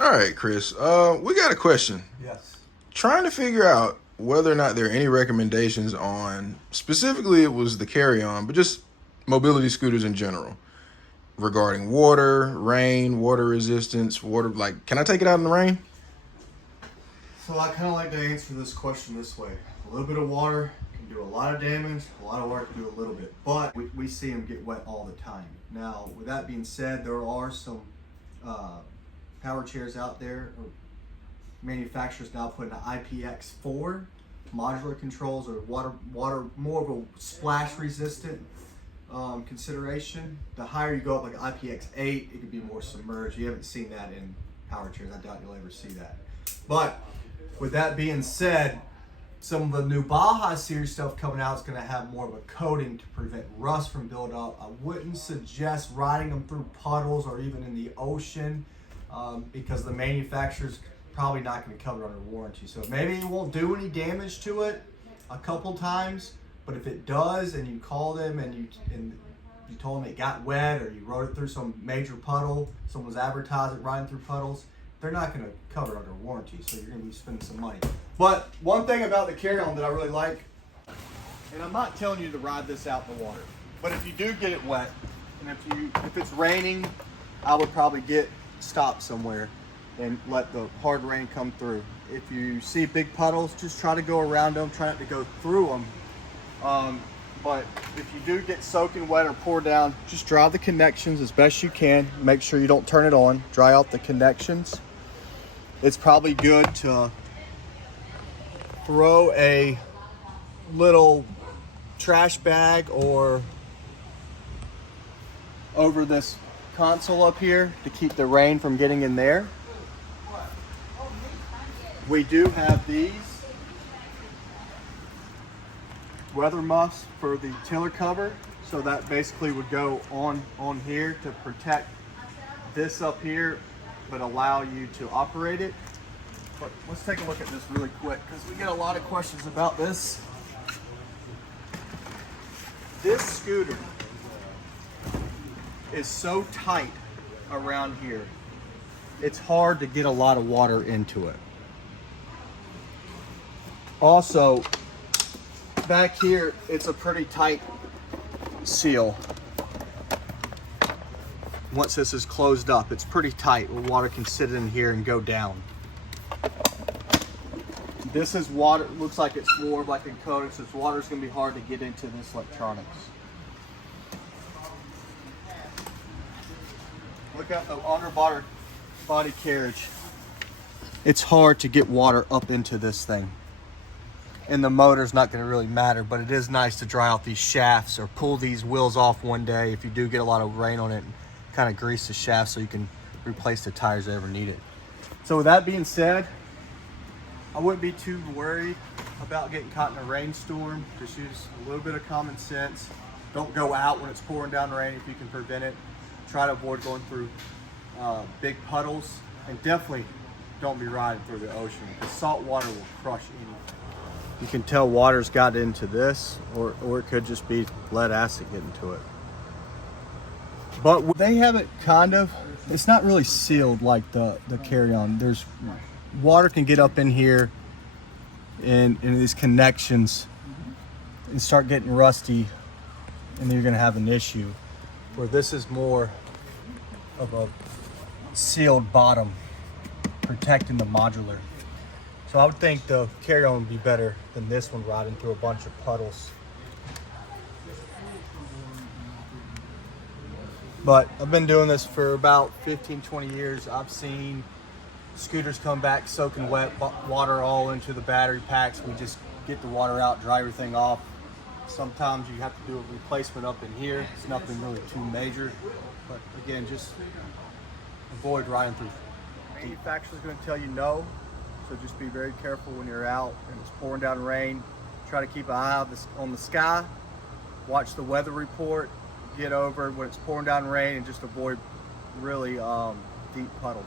All right, Chris. We got a question. Yes. Trying to figure out whether or not there are any recommendations on, specifically it was the carry-on, but just mobility scooters in general, regarding water, rain, water resistance, water. Like, can I take it out in the rain? So I kind of like to answer this question this way. A little bit of water can do a lot of damage. A lot of water can do a little bit, but we see them get wet all the time. Now, with that being said, there are some power chairs out there, or manufacturers now putting an IPX4 modular controls, or water more of a splash resistant consideration. The higher you go up, like IPX8, it could be more submerged. You haven't seen that in power chairs. I doubt you'll ever see that. But with that being said, some of the new Baja series stuff coming out is going to have more of a coating to prevent rust from build up. I wouldn't suggest riding them through puddles or even in the ocean because the manufacturer's probably not going to cover it under warranty. So maybe it won't do any damage to it a couple times, but if it does and you call them and you told them it got wet, or you rode it through some major puddle, someone's advertising riding through puddles, they're not going to cover it under warranty, so you're going to be spending some money. But one thing about the carry-on that I really like, and I'm not telling you to ride this out in the water, but if you do get it wet, and if it's raining, I would probably stop somewhere and let the hard rain come through. If you see big puddles, just try to go around them, try not to go through them. But if you do get soaking wet or pour down, just dry the connections as best you can. Make sure you don't turn it on. Dry out the connections. It's probably good to throw a little trash bag or over this console up here to keep the rain from getting in there. We do have these weather muffs for the tiller cover, so that basically would go on here to protect this up here but allow you to operate it. But let's take a look at this really quick because we get a lot of questions about this. This scooter is so tight around here, it's hard to get a lot of water into it. Also, back here, it's a pretty tight seal. Once this is closed up, it's pretty tight where water can sit in here and go down. This is water, looks like it's more like a coating, so water's gonna be hard to get into this electronics. Look at the underbody carriage. It's hard to get water up into this thing. And the motor's not going to really matter, but it is nice to dry out these shafts or pull these wheels off one day if you do get a lot of rain on it, and kind of grease the shaft so you can replace the tires if ever needed. So with that being said, I wouldn't be too worried about getting caught in a rainstorm. Just use a little bit of common sense. Don't go out when it's pouring down rain if you can prevent it. Try to avoid going through big puddles, and definitely don't be riding through the ocean because salt water will crush anything. You can tell water's got into this, or it could just be lead acid getting to it. But they have it it's not really sealed like the carry-on. There's water can get up in here in these connections and start getting rusty, and then you're gonna have an issue. Where this is more of a sealed bottom protecting the modular. So I would think the carry-on would be better than this one riding through a bunch of puddles. But I've been doing this for about 15, 20 years. I've seen scooters come back soaking wet, water all into the battery packs. We just get the water out, dry everything off. Sometimes you have to do a replacement up in here. It's nothing really too major. But again, just avoid riding through. The manufacturer's going to tell you no. So just be very careful when you're out and it's pouring down rain. Try to keep an eye on the sky. Watch the weather report. Get over when it's pouring down rain and just avoid really deep puddles.